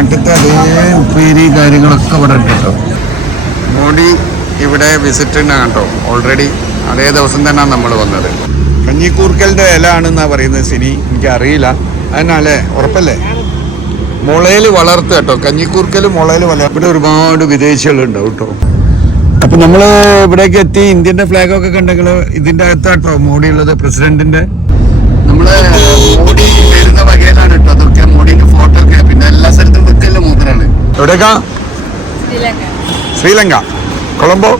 നാട്ടിലത്തെ അതേ ഉപ്പേരി കാര്യങ്ങളൊക്കെ ഇവിടെ ഉണ്ട് കേട്ടോ. മോഡി ഇവിടെ വിസിറ്റ് കേട്ടോ. ഓൾറെഡി അതേ ദിവസം തന്നെ നമ്മൾ വന്നത്. കഞ്ഞിക്കൂർക്കലിന്റെ ഇല ആണെന്നാണ് പറയുന്നത് സിനി. എനിക്കറിയില്ല. അതിനാലേ ഉറപ്പല്ലേ? മുളയിൽ വളർത്തുക കേട്ടോ. കഞ്ഞിക്കൂർക്കൽ മുളയിൽ വളർ ഇവിടെ ഒരുപാട് വിദേശികളുണ്ടാവും കേട്ടോ. അപ്പൊ നമ്മൾ ഇവിടേക്ക് എത്തി. ഇന്ത്യന്റെ ഫ്ലാഗ് ഒക്കെ കണ്ടെങ്കിൽ ഇതിന്റെ അകത്താട്ടോ മോഡി ഉള്ളത് പ്രസിഡന്റിന്റെ. നമ്മൾ മോഡി വരുന്ന വകയിലാണ് കേട്ടോ. അതൊക്കെ മോഡിന്റെ ഫോട്ടോ ഒക്കെ എല്ലാ സ്ഥലത്തും വെക്കല്ല മൂത്രമാണ് എവിടേക്കാ? ശ്രീലങ്ക. കൊളംബോ?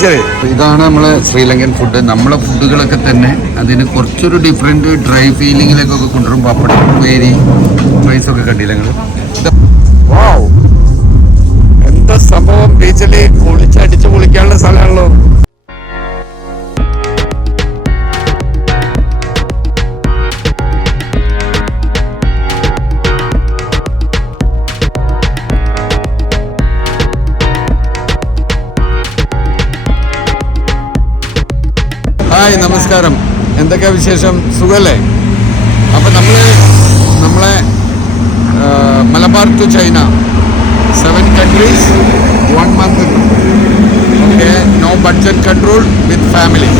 ശരി. ഇതാണ് നമ്മളെ ശ്രീലങ്കൻ ഫുഡ് നമ്മളെ ഫുഡുകളൊക്കെ തന്നെ അതിന് കുറച്ചൊരു ഡിഫറെന്റ് ഡ്രൈ ഫീലിങ്ങിലേക്കൊക്കെ കൊണ്ടുവരും പപ്പടം ഉപ്പേരി റൈസ് ഒക്കെ കണ്ടില്ല നിങ്ങൾ എന്താ സംഭവം? ബീച്ചിൽ കുളിച്ചടിച്ച് കുളിക്കാനുള്ള സ്ഥലമാണല്ലോ നമസ്കാരം. എന്തൊക്കെ വിശേഷം? സുഖല്ലേ? അപ്പൊ നമ്മൾ നമ്മളെ Malabar to China. Seven countries one month okay no budget control with family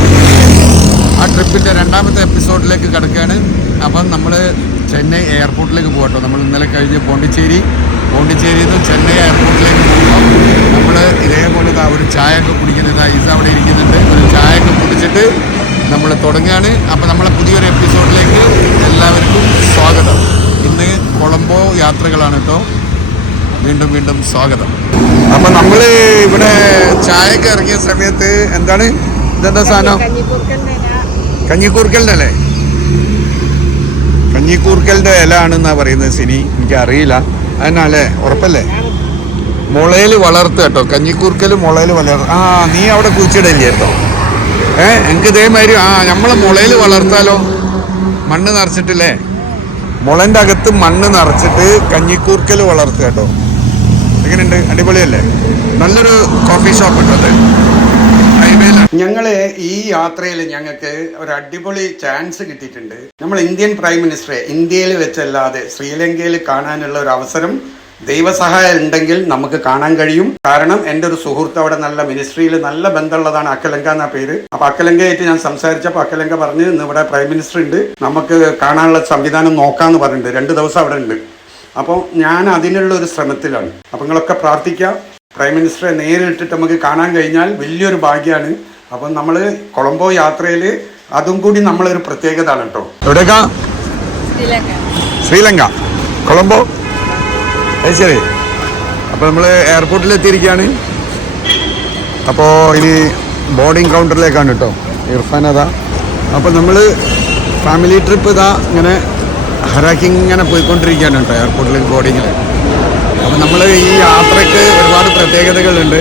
ആ ട്രിപ്പിന്റെ രണ്ടാമത്തെ എപ്പിസോഡിലേക്ക് കിടക്കുകയാണ് അപ്പം നമ്മൾ ചെന്നൈ എയർപോർട്ടിലേക്ക് പോകട്ടോ നമ്മൾ ഇന്നലെ കഴിഞ്ഞ് പോണ്ടിച്ചേരി. പോണ്ടിച്ചേരിയിൽ നിന്ന് ചെന്നൈ എയർപോർട്ടിലേക്ക് പോകുമ്പോൾ നമ്മൾ ഇതേപോലെ ഒരു ചായ ഒക്കെ കുടിക്കുന്നത് ഐസ് അവിടെ ഇരിക്കുന്നുണ്ട്. ഒരു ചായ ഒക്കെ കുടിച്ചിട്ട് നമ്മൾ തുടങ്ങുകയാണ് അപ്പം നമ്മളെ പുതിയൊരു എപ്പിസോഡിലേക്ക് എല്ലാവർക്കും സ്വാഗതം. ഇന്ന് കൊളംബോ യാത്രകളാണ് കേട്ടോ. വീണ്ടും വീണ്ടും സ്വാഗതം. അപ്പം നമ്മൾ ഇവിടെ ചായക്ക് ഇറങ്ങിയ സമയത്ത് എന്താണ്? ഇതെന്താ സാധനം? കഞ്ഞിക്കൂർക്കലിന്റെ അല്ലേ കഞ്ഞിക്കൂർക്കലിന്റെ ഇല ആണെന്നാ പറയുന്നത് സിനി. എനിക്കറിയില്ല. അതിനല്ലേ ഉറപ്പല്ലേ? മുളയിൽ വളർത്തുക കേട്ടോ. കഞ്ഞിക്കൂർക്കൽ മുളയിൽ വളർത്തുക ആ നീ അവിടെ കുഴിച്ചിടല്ലേ കേട്ടോ? ഏ എനിക്ക് ഇതേമാതിരി ആ നമ്മളെ മുളയിൽ വളർത്താലോ? മണ്ണ് നിറച്ചിട്ടില്ലേ? മുളന്റെ അകത്ത് മണ്ണ് നിറച്ചിട്ട് കഞ്ഞിക്കൂർക്കൽ വളർത്തുക കേട്ടോ. എങ്ങനെയുണ്ട്? അടിപൊളിയല്ലേ? നല്ലൊരു കോഫി ഷോപ്പ് ഉണ്ട് അത്? ഞങ്ങൾ ഈ യാത്രയിൽ ഞങ്ങൾക്ക് ഒരു അടിപൊളി ചാൻസ് കിട്ടിയിട്ടുണ്ട്. നമ്മൾ ഇന്ത്യൻ പ്രൈം മിനിസ്റ്ററെ ഇന്ത്യയിൽ വെച്ചല്ലാതെ ശ്രീലങ്കയിൽ കാണാനുള്ള ഒരു അവസരം ദൈവസഹായം ഉണ്ടെങ്കിൽ നമുക്ക് കാണാൻ കഴിയും. കാരണം എന്റെ ഒരു സുഹൃത്ത് അവിടെ നല്ല മിനിസ്ട്രിയിൽ നല്ല ബന്ധമുള്ളതാണ് അക്കലങ്ക എന്ന പേര്. അപ്പൊ അക്കലങ്കയായിട്ട് ഞാൻ സംസാരിച്ചപ്പോൾ അക്കലങ്ക പറഞ്ഞ് ഇന്ന് ഇവിടെ പ്രൈം മിനിസ്റ്റർ ഉണ്ട്. നമുക്ക് കാണാനുള്ള സംവിധാനം നോക്കാന്ന് പറഞ്ഞിട്ടുണ്ട്. രണ്ട് ദിവസം അവിടെ ഉണ്ട്. അപ്പോൾ ഞാൻ അതിനുള്ള ഒരു ശ്രമത്തിലാണ്. അപ്പൊ നിങ്ങളൊക്കെ പ്രാർത്ഥിക്കാം. പ്രൈം മിനിസ്റ്ററെ നേരിട്ടിട്ട് നമുക്ക് കാണാൻ കഴിഞ്ഞാൽ വലിയൊരു ഭാഗ്യമാണ് അപ്പൊ നമ്മൾ കൊളംബോ യാത്രയിൽ അതും കൂടി നമ്മളൊരു പ്രത്യേകതയാണ് കേട്ടോ. എവിടേക്കാ? ശ്രീലങ്ക. കൊളംബോ? അത് ശരി. അപ്പോൾ നമ്മൾ എയർപോർട്ടിൽ എത്തിയിരിക്കുകയാണ് അപ്പോൾ ഇനി ബോർഡിംഗ് കൗണ്ടറിലേക്കാണ് കേട്ടോ ഇർഫാൻ അതാ. അപ്പോൾ നമ്മൾ ഫാമിലി ട്രിപ്പ് ഇതാ ഇങ്ങനെ ഹരാക്കിങ് ഇങ്ങനെ പോയിക്കൊണ്ടിരിക്കുകയാണ് കേട്ടോ എയർപോർട്ടിലേക്ക് ബോർഡിങ്ങിൽ അപ്പോൾ നമ്മൾ ഈ യാത്രയ്ക്ക് ഒരുപാട് പ്രത്യേകതകളുണ്ട്.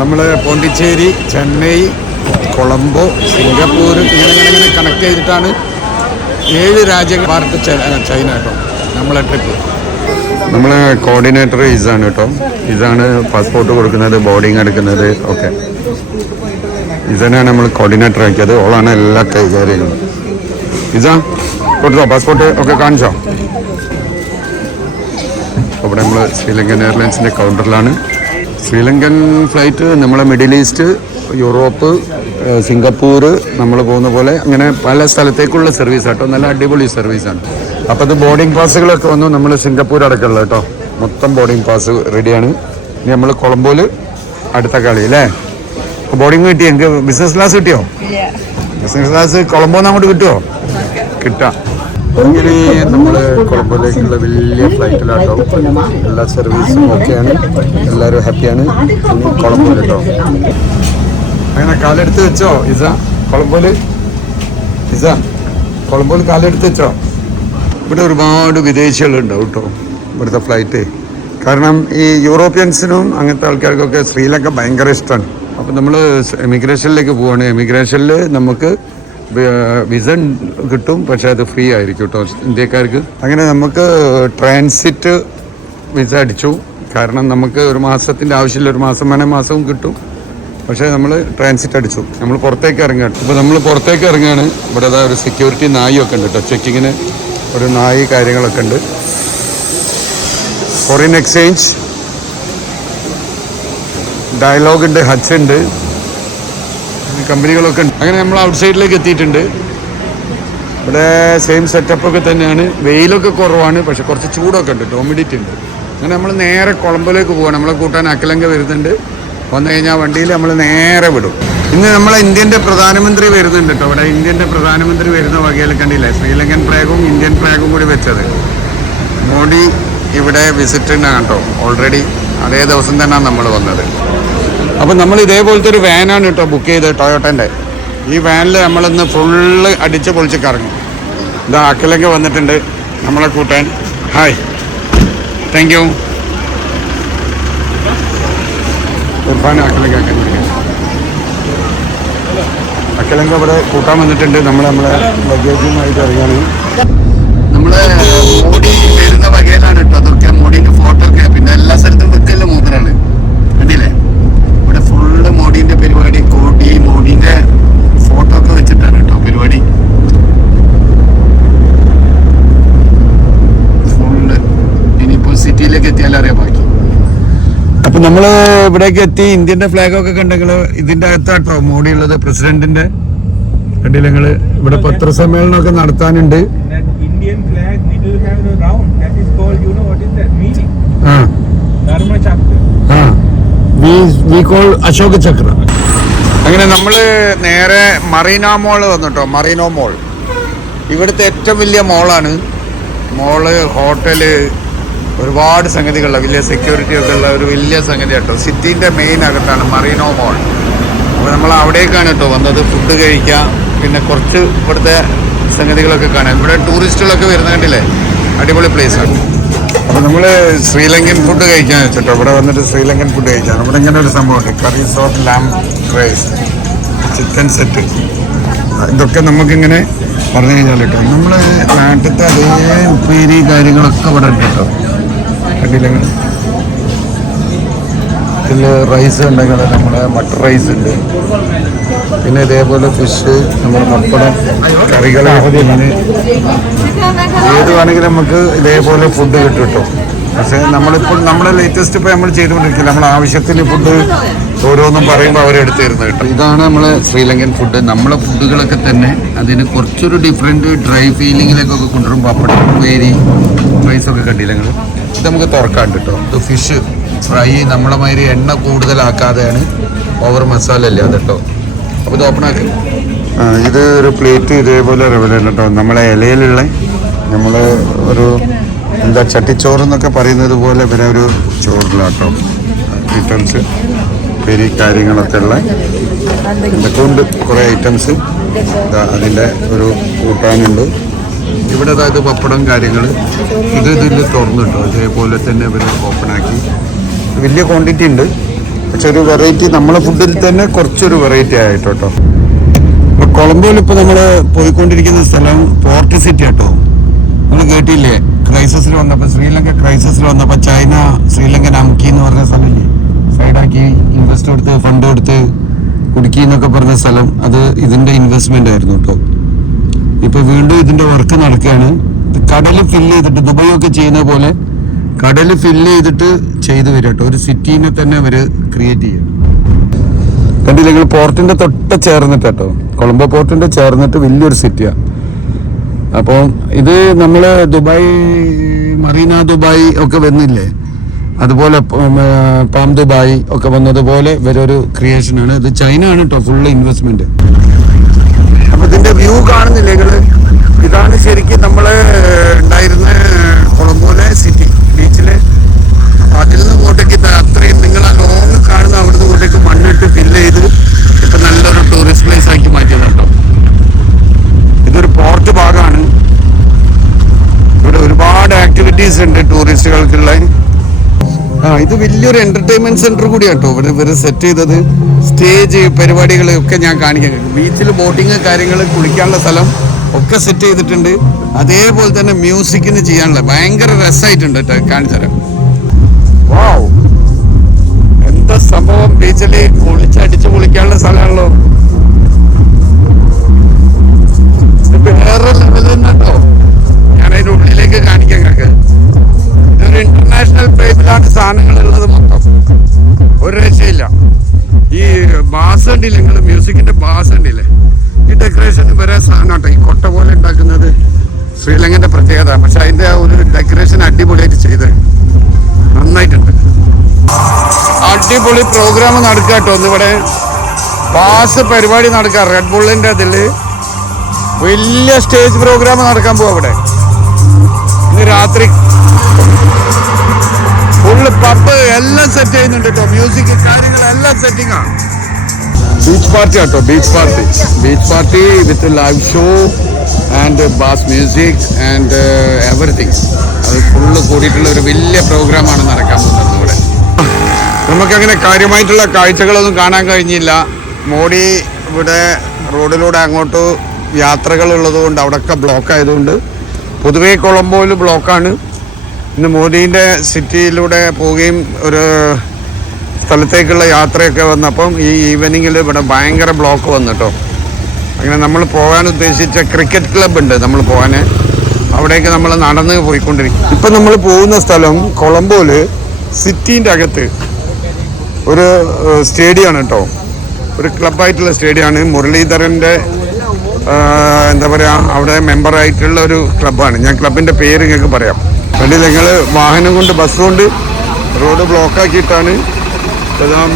നമ്മൾ പോണ്ടിച്ചേരി ചെന്നൈ കൊളംബോ സിംഗപ്പൂർ ഇങ്ങനെ ഇങ്ങനെ ഇങ്ങനെ കണക്ട് ചെയ്തിട്ടാണ് ഏഴ് രാജ്യങ്ങൾ ഭാരത് ചൈന കേട്ടോ നമ്മളെ ട്രിപ്പ്. നമ്മളെ കോർഡിനേറ്റർ ഇസാണ് കേട്ടോ. ഇസാണ് പാസ്പോർട്ട് കൊടുക്കുന്നത് ബോർഡിങ് എടുക്കുന്നത് ഓക്കെ ഇസനാണ് നമ്മൾ കോർഡിനേറ്റർ ആക്കിയത്. ഓളാണ് എല്ലാ കൈകാര്യങ്ങളും ഇസ കൊടുത്തോ? പാസ്പോർട്ട് ഒക്കെ കാണിച്ചോ? ഇവിടെ നമ്മൾ ശ്രീലങ്കൻ എയർലൈൻസിന്റെ കൗണ്ടറിലാണ് ശ്രീലങ്കൻ ഫ്ലൈറ്റ് നമ്മളെ മിഡിൽ ഈസ്റ്റ് യൂറോപ്പ് സിംഗപ്പൂർ നമ്മൾ പോകുന്ന പോലെ അങ്ങനെ പല സ്ഥലത്തേക്കുള്ള സർവീസ് കേട്ടോ. നല്ല അടിപൊളി സർവീസാണ് അപ്പോൾ അത് ബോർഡിംഗ് പാസ്സുകളൊക്കെ വന്നു. നമ്മൾ സിംഗപ്പൂർ അടക്കമുള്ള കേട്ടോ. മൊത്തം ബോർഡിംഗ് പാസ് റെഡിയാണ് ഇനി നമ്മൾ കൊളംബോയിൽ അടുത്ത കളി അല്ലേ? ബോർഡിംഗ് കിട്ടിയോ? എനിക്ക് ബിസിനസ് ക്ലാസ് കിട്ടിയോ? ബിസിനസ് ക്ലാസ് കൊളംബോന്ന് അങ്ങോട്ട് കിട്ടുമോ കിട്ടാം. അങ്ങനെ നമ്മൾ കൊളംബോയിലേക്കുള്ള വലിയ ഫ്ലൈറ്റിലാട്ടോ എല്ലാ സർവീസും ഓക്കെയാണ് എല്ലാവരും ഹാപ്പിയാണ് കേട്ടോ അങ്ങനെ കാലെടുത്ത് വെച്ചോ ഇസ. കൊളംബോയിൽ ഇസ. കൊളംബോയിൽ കാലെടുത്ത് വെച്ചോ. ഇവിടെ ഒരുപാട് വിദേശികളുണ്ടാവും കേട്ടോ ഇവിടുത്തെ ഫ്ലൈറ്റ് കാരണം ഈ യൂറോപ്യൻസിനും അങ്ങനത്തെ ആൾക്കാർക്കൊക്കെ ശ്രീലങ്ക ഭയങ്കര ഇഷ്ടമാണ് അപ്പം നമ്മൾ എമിഗ്രേഷനിലേക്ക് പോവാണ്. എമിഗ്രേഷനിൽ നമുക്ക് വിസ കിട്ടും. പക്ഷേ അത് ഫ്രീ ആയിരിക്കും കേട്ടോ. ഇന്ത്യക്കാർക്ക് അങ്ങനെ നമുക്ക് ട്രാൻസിറ്റ് വിസ അടിച്ചു. കാരണം നമുക്ക് ഒരു മാസത്തിന്റെ ആവശ്യമില്ല. ഒരു മാസം വേണേൽ മാസവും കിട്ടും. പക്ഷേ നമ്മൾ ട്രാൻസിറ്റ് അടിച്ചു. നമ്മൾ പുറത്തേക്ക് ഇറങ്ങുകയാണ്. ഇപ്പോൾ നമ്മൾ പുറത്തേക്ക് ഇറങ്ങുകയാണ്. ഇവിടെ ഒരു സെക്യൂരിറ്റി നായി ഒക്കെ ഉണ്ട് കേട്ടോ. ചെക്കിങ്ങിന് ഒരു നായി കാര്യങ്ങളൊക്കെ ഉണ്ട്. ഫോറിൻ എക്സ്ചേഞ്ച് ഡയലോഗ് ഉണ്ട് ഹച്ച് ഉണ്ട്. കമ്പനികളൊക്കെ ഉണ്ട്. അങ്ങനെ നമ്മൾ ഔട്ട് സൈഡിലേക്ക് എത്തിയിട്ടുണ്ട്. ഇവിടെ സെയിം സെറ്റപ്പ് ഒക്കെ തന്നെയാണ്. വെയിലൊക്കെ കുറവാണ് പക്ഷെ കുറച്ച് ചൂടൊക്കെ ഉണ്ട് ഡോമിഡിറ്റി ഉണ്ട്. അങ്ങനെ നമ്മൾ നേരെ കുളമ്പിലേക്ക് പോവാണ്. നമ്മളെ കൂട്ടാൻ അക്കലങ്ക വരുന്നുണ്ട്. വന്നു കഴിഞ്ഞാൽ വണ്ടിയിൽ നമ്മൾ നേരെ വിടും. ഇന്ന് നമ്മളെ ഇന്ത്യന്റെ പ്രധാനമന്ത്രി വരുന്നുണ്ട് കേട്ടോ. ഇവിടെ ഇന്ത്യന്റെ പ്രധാനമന്ത്രി വരുന്ന വകയിൽ കണ്ടില്ലേ? ശ്രീലങ്കൻ ഫ്ലാഗും ഇന്ത്യൻ ഫ്ലാഗും കൂടി വെച്ചത്. മോഡി ഇവിടെ വിസിറ്റ് ഉണ്ടാകും കേട്ടോ. ഓൾറെഡി അതേ ദിവസം തന്നെയാണ് നമ്മൾ വന്നത്. അപ്പം നമ്മൾ ഇതേപോലത്തെ ഒരു വാനാണ് കേട്ടോ ബുക്ക് ചെയ്തത് ടൊയോട്ടന്റെ ഈ വാനിൽ നമ്മളിന്ന് ഫുള്ള് അടിച്ച് പൊളിച്ച് കറങ്ങും ഇതാ അക്കലൊക്കെ വന്നിട്ടുണ്ട് നമ്മളെ കൂട്ടാൻ. Hi thank you Irfan Akalanka Akalanka ഇവിടെ കൂട്ടാൻ വന്നിട്ടുണ്ട്. നമ്മൾ നമ്മളെ ലഗേജുമായിട്ട് ഇറങ്ങാണ്. നമ്മൾ മോഡി ഫോട്ടോ പിന്നെ എല്ലാ പരിപാടി കോടി മോഡിന്റെ ഫോട്ടോ ഒക്കെ വെച്ചിട്ടാണ് കേട്ടോ പരിപാടി ഫുള്ള് ഇനിയിപ്പോ സിറ്റിയിലേക്ക് എത്തിയാലേ അറിയാം ബാക്കി അപ്പൊ നമ്മൾ ഇവിടേക്ക് എത്തി ഇന്ത്യന്റെ ഫ്ലാഗ് ഒക്കെ കണ്ടെങ്കിൽ ഇതിന്റെ അകത്താട്ടോ മോഡി ഉള്ളത് പ്രസിഡന്റിന്റെ കണ്ടില്ല നിങ്ങൾ ഇവിടെ പത്രസമ്മേളനം ഒക്കെ നടത്താനുണ്ട് That Indian flag, we do have the round. That is called, you know what കണ്ടെങ്കിൽ that അകത്താട്ടോ ആ. Dharma Chakra. ആ. വി വി നടത്താനുണ്ട് അശോക് ചക്ര അങ്ങനെ നമ്മൾ നേരെ മറീന മോൾ വന്നിട്ടോ? മറീനോ മോൾ ഇവിടുത്തെ ഏറ്റവും വലിയ മോളാണ് മോൾ ഹോട്ടൽ ഒരുപാട് സംഗതികളുള്ള വലിയ സെക്യൂരിറ്റി ഒക്കെ ഉള്ള ഒരു വലിയ സംഗതി കേട്ടോ. സിറ്റീന്റെ മെയിൻ അകത്താണ് മറീനോ മോൾ അപ്പോൾ നമ്മൾ അവിടേക്കാണ് കേട്ടോ വന്നത്. ഫുഡ് കഴിക്കാം. പിന്നെ കുറച്ച് ഇവിടുത്തെ സംഗതികളൊക്കെ കാണാം. ഇവിടെ ടൂറിസ്റ്റുകളൊക്കെ വരുന്ന കണ്ടില്ലേ? അടിപൊളി ആണ് അപ്പോൾ നമ്മൾ ശ്രീലങ്കൻ ഫുഡ് കഴിക്കാൻ വെച്ചിട്ടോ. ഇവിടെ വന്നിട്ട് ശ്രീലങ്കൻ ഫുഡ് കഴിക്കാൻ ഇവിടെ ഇങ്ങനെ ഒരു സംഭവമുണ്ട്. കറി സോട്ട് ലാം റൈസ് ചിക്കൻ സെറ്റ് ഇതൊക്കെ നമുക്കിങ്ങനെ പറഞ്ഞു കഴിഞ്ഞാൽ കേട്ടോ. നമ്മൾ നാട്ടിലത്തെ അതേ ഉപ്പേരി കാര്യങ്ങളൊക്കെ ഇവിടെ ഉണ്ട് കേട്ടോ. കണ്ടില്ല നിങ്ങൾ ഇതിൽ റൈസ് ഉണ്ടെങ്കിൽ നമ്മുടെ മട്ടർ റൈസ് ഉണ്ട്. പിന്നെ ഇതേപോലെ ഫിഷ് നമ്മുടെ പപ്പടം കറികൾ മീന്. ഏത് വേണമെങ്കിലും നമുക്ക് ഇതേപോലെ ഫുഡ് കിട്ടും കേട്ടോ. പക്ഷേ നമ്മളിപ്പോൾ നമ്മുടെ ലേറ്റസ്റ്റ് ഇപ്പോൾ നമ്മൾ ചെയ്തുകൊണ്ടിരിക്കില്ല നമ്മൾ ആവശ്യത്തിന് ഫുഡ് ഓരോന്നും പറയുമ്പോൾ അവരെടുത്ത് തരുന്നത് കേട്ടോ. ഇതാണ് നമ്മൾ ശ്രീലങ്കൻ ഫുഡ് നമ്മളെ ഫുഡുകളൊക്കെ തന്നെ അതിന് കുറച്ചൊരു ഡിഫറെന്റ് ഡ്രൈ ഫീലിങ്ങിലേക്കൊക്കെ കൊണ്ടുവരും പപ്പടം വേരി റൈസൊക്കെ കണ്ടില്ല ഇത് നമുക്ക് തുറക്കാണ്ട് കേട്ടോ. ഇത് ഫിഷ് ഫ്രൈ നമ്മളെ മാതിരി എണ്ണ കൂടുതലാക്കാതെയാണ് ഓവർ മസാല അല്ലേ അത് കേട്ടോ. അപ്പോൾ ഇത് ഓപ്പൺ ആക്കി. ഇത് ഒരു പ്ലേറ്റ് ഇതേപോലെ റെവലാണ് കേട്ടോ. നമ്മളെ ഇലയിലുള്ള നമ്മൾ ഒരു എന്താ ചട്ടിച്ചോറ് എന്നൊക്കെ പറയുന്നത് പോലെ പിന്നെ ഒരു ചോറിലാട്ടോ ഐറ്റംസ് പെരി കാര്യങ്ങളൊക്കെ ഉള്ള ഇതൊക്കെ ഉണ്ട്. കുറേ ഐറ്റംസ് അതിന്റെ ഒരു കൂട്ടാനുണ്ട്. ഇവിടെ അതായത് പപ്പടം കാര്യങ്ങൾ ഇത് ഇതിൽ തുറന്നിട്ടോ അതേപോലെ തന്നെ ഇവർ ഓപ്പണാക്കി വലിയ ക്വാണ്ടിറ്റി ഉണ്ട്. പക്ഷെ ഒരു വെറൈറ്റി നമ്മളെ ഫുഡിൽ തന്നെ കുറച്ചൊരു വെറൈറ്റി ആയിട്ടോ കേട്ടോ ഇപ്പൊ കൊളംബോയിൽ ഇപ്പൊ നമ്മൾ പോയിക്കൊണ്ടിരിക്കുന്ന സ്ഥലം പോർട്ട് സിറ്റി ആട്ടോ. നമ്മൾ കേട്ടില്ലേ? ക്രൈസിസിൽ വന്നപ്പോൾ ശ്രീലങ്ക ക്രൈസിസിൽ വന്നപ്പോൾ ചൈന ശ്രീലങ്കൻ അമുക്കി എന്ന് പറഞ്ഞ സ്ഥലമില്ലേ സൈഡാക്കി ഇൻവെസ്റ്റ് കൊടുത്ത് ഫണ്ട് കൊടുത്ത് കുടുക്കി എന്നൊക്കെ പറഞ്ഞ സ്ഥലം. അത് ഇതിന്റെ ഇൻവെസ്റ്റ്മെന്റ് ആയിരുന്നു കേട്ടോ ഇപ്പൊ വീണ്ടും ഇതിന്റെ വർക്ക് നടക്കുകയാണ്. കടൽ ഫില്ല് ചെയ്തിട്ട് ദുബായ് ഒക്കെ ചെയ്യുന്ന പോലെ കടൽ ഫില്ല് ചെയ്തിട്ട് ചെയ്തു വരും കേട്ടോ. ഒരു സിറ്റീനെ തന്നെ അവർ ക്രിയേറ്റ് ചെയ്യും കണ്ടില്ല നിങ്ങൾ പോർട്ടിന്റെ തൊട്ട് ചേർന്നിട്ട് കേട്ടോ. കൊളംബോ പോർട്ടിന്റെ ചേർന്നിട്ട് വലിയൊരു സിറ്റിയാ അപ്പോൾ ഇത് നമ്മൾ ദുബായ് മറീന ദുബായ് ഒക്കെ വന്നില്ലേ? അതുപോലെ പാം ദുബായ് ഒക്കെ വന്നതുപോലെ ഇവരൊരു ക്രിയേഷനാണ് ഇത് ചൈന ആണ് കേട്ടോ ഫുള്ള് ഇൻവെസ്റ്റ്മെന്റ് അപ്പൊ ഇതിന്റെ വ്യൂ കാണുന്നില്ലേ? ഇത് വലിയൊരു എന്റർടൈൻമെന്റ് സെന്റർ കൂടിയാണ് കേട്ടോ ഇവിടെ ഇവർ സെറ്റ് ചെയ്തത്. സ്റ്റേജ് പരിപാടികൾ ഒക്കെ ഞാൻ കാണിക്കാൻ ബീച്ചിൽ ബോട്ടിങ് കാര്യങ്ങൾ കുളിക്കാനുള്ള സ്ഥലം ഒക്കെ സെറ്റ് ചെയ്തിട്ടുണ്ട്. അതേപോലെ തന്നെ മ്യൂസിക്കിന് ചെയ്യാനുള്ള ഭയങ്കര രസമായിട്ടുണ്ട് കേട്ടോ കാണിച്ചു തരാം. എന്താ സംഭവം? ബീച്ചിൽ കുളിച്ചടിച്ച് കുളിക്കാനുള്ള സ്ഥലമാണല്ലോ. വേറെ ഞാൻ അതിന്റെ ഉള്ളിലേക്ക് കാണിക്കാൻ ഞങ്ങൾക്ക് ഇതൊരു ഇന്റർനാഷണൽ എന്താണ് സാധനങ്ങൾ ഒരു രക്ഷയില്ല. ഈ ബാസ് ഉണ്ടില്ല നിങ്ങൾ മ്യൂസിക്കിന്റെ ബാസ് ഉണ്ടില്ലേ ഈ ഡെക്കറേഷൻ വരെ സാധനമാട്ടെ ഈ കൊട്ട പോലെ ഉണ്ടാക്കുന്നത് ശ്രീലങ്കന്റെ പ്രത്യേകത. പക്ഷെ അതിന്റെ ഒരു ഡെക്കറേഷൻ അടിപൊളിയായിട്ട് ചെയ്ത് നന്നായിട്ടുണ്ട്. അടിപൊളി പ്രോഗ്രാം നടക്കുക കേട്ടോ. ഒന്നിവിടെ ബാസ് പരിപാടി നടക്കുക റെഡ് ബുള്ളിന്റെ അതിൽ വലിയ സ്റ്റേജ് പ്രോഗ്രാം നടക്കാൻ പോവാ അവിടെ ഇന്ന് രാത്രി ഫുള്ള് പബ് എല്ലാം സെറ്റ് ചെയ്യുന്നുണ്ട് കേട്ടോ. മ്യൂസിക് കാര്യങ്ങളെല്ലാം സെറ്റിംഗ് ആണ് ബീച്ച് പാർട്ടി കേട്ടോ beach party beach party with live show and bass music and everything അത് ഫുള്ള് കൂടിയിട്ടുള്ള ഒരു വലിയ പ്രോഗ്രാമാണ് നടക്കാൻ പോകുന്നത് ഇവിടെ. നമുക്കങ്ങനെ കാര്യമായിട്ടുള്ള കാഴ്ചകളൊന്നും കാണാൻ കഴിഞ്ഞില്ല. മോഡി ഇവിടെ റോഡിലൂടെ അങ്ങോട്ട് യാത്രകളുള്ളതുകൊണ്ട് അവിടെയൊക്കെ ബ്ലോക്ക് ആയതുകൊണ്ട് പൊതുവേ കൊളംബോയിൽ ബ്ലോക്കാണ് ഇന്ന് മോദീന്റെ സിറ്റിയിലൂടെ പോവുകയും ഒരു സ്ഥലത്തേക്കുള്ള യാത്രയൊക്കെ വന്നപ്പം ഈ ഈവനിങ്ങിൽ ഇവിടെ ഭയങ്കര ബ്ലോക്ക് വന്നു കേട്ടോ അങ്ങനെ നമ്മൾ പോകാൻ ഉദ്ദേശിച്ച ക്രിക്കറ്റ് ക്ലബ് ഉണ്ട് നമ്മൾ പോകാൻ അവിടേക്ക് നമ്മൾ നടന്ന് പോയിക്കൊണ്ടിരിക്കും. ഇപ്പം നമ്മൾ പോകുന്ന സ്ഥലം കൊളംബോയിൽ സിറ്റീന്റെ അകത്ത്. ഒരു സ്റ്റേഡിയമാണ് കേട്ടോ. ഒരു ക്ലബായിട്ടുള്ള സ്റ്റേഡിയമാണ് മുരളീധരന്റെ എന്താ പറയുക അവിടെ മെമ്പറായിട്ടുള്ള ഒരു ക്ലബ്ബാണ് ഞാൻ ക്ലബിന്റെ പേര് നിങ്ങൾക്ക് പറയാം. വേണ്ടി നിങ്ങൾ വാഹനം കൊണ്ട് ബസ് കൊണ്ട് റോഡ് ബ്ലോക്കാക്കിയിട്ടാണ്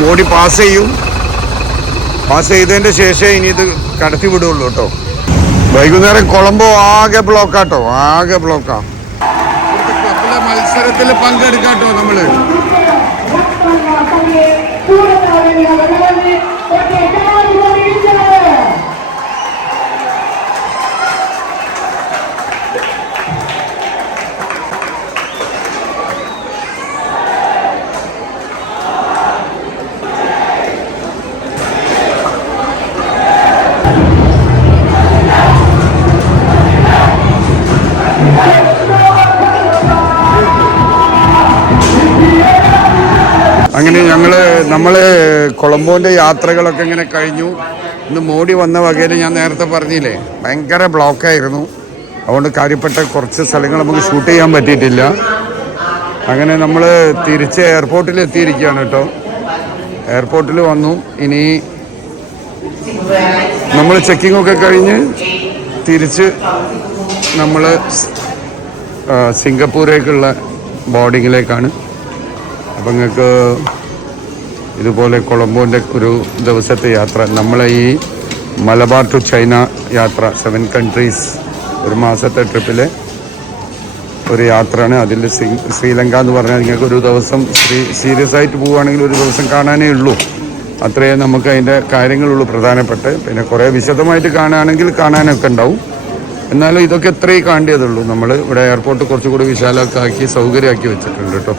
മോഡി പാസ് ചെയ്യും. പാസ് ചെയ്തതിന്റെ ശേഷമേ ഇനി ഇത് കടത്തി വിടുള്ളൂ കേട്ടോ. വൈകുന്നേരം കൊളംബോ ആകെ ബ്ലോക്കാട്ടോ ആകെ ബ്ലോക്കാ ക്ലബിലെ മത്സരത്തിൽ പങ്കെടുക്കാട്ടോ നമ്മൾ. ഞങ്ങൾ കൊളംബോന്റെ യാത്രകളൊക്കെ ഇങ്ങനെ കഴിഞ്ഞു. ഇന്ന് മോഡി വന്ന വകയിൽ ഞാൻ നേരത്തെ പറഞ്ഞില്ലേ ഭയങ്കര ബ്ലോക്കായിരുന്നു അതുകൊണ്ട് കാര്യപ്പെട്ട കുറച്ച് സ്ഥലങ്ങൾ നമുക്ക് ഷൂട്ട് ചെയ്യാൻ പറ്റിയിട്ടില്ല. അങ്ങനെ നമ്മൾ തിരിച്ച് എയർപോർട്ടിൽ എത്തിയിരിക്കുകയാണ് കേട്ടോ. എയർപോർട്ടിൽ വന്നു. ഇനി നമ്മൾ ചെക്കിംഗ് ഒക്കെ കഴിഞ്ഞ് തിരിച്ച് നമ്മൾ സിംഗപ്പൂരേക്കുള്ള ബോർഡിങ്ങിലേക്കാണ് അപ്പം നിങ്ങൾക്ക് ഇതുപോലെ കൊളംബോന്റെ ഒരു ദിവസത്തെ യാത്ര. നമ്മളെ ഈ മലബാർ ടു ചൈന യാത്ര സെവൻ കൺട്രീസ് ഒരു മാസത്തെ ട്രിപ്പിലെ ഒരു യാത്രയാണ്. അതിൽ ശ്രീലങ്ക എന്ന് പറഞ്ഞാൽ നിങ്ങൾക്ക് ഒരു ദിവസം ശ്രീ സീരിയസ് ആയിട്ട് പോവുകയാണെങ്കിൽ ഒരു ദിവസം കാണാനേ ഉള്ളൂ. അത്രയേ നമുക്ക് അതിന്റെ കാര്യങ്ങളുള്ളൂ പ്രധാനപ്പെട്ട്. പിന്നെ കുറേ വിശദമായിട്ട് കാണുകയാണെങ്കിൽ കാണാനൊക്കെ ഉണ്ടാവും. എന്നാലും ഇതൊക്കെ എത്രയും കാണേണ്ടതുള്ളൂ. നമ്മൾ ഇവിടെ എയർപോർട്ട് കുറച്ചുകൂടി വിശാലമാക്കി സൗകര്യമാക്കി വെച്ചിട്ടുണ്ട് കേട്ടോ.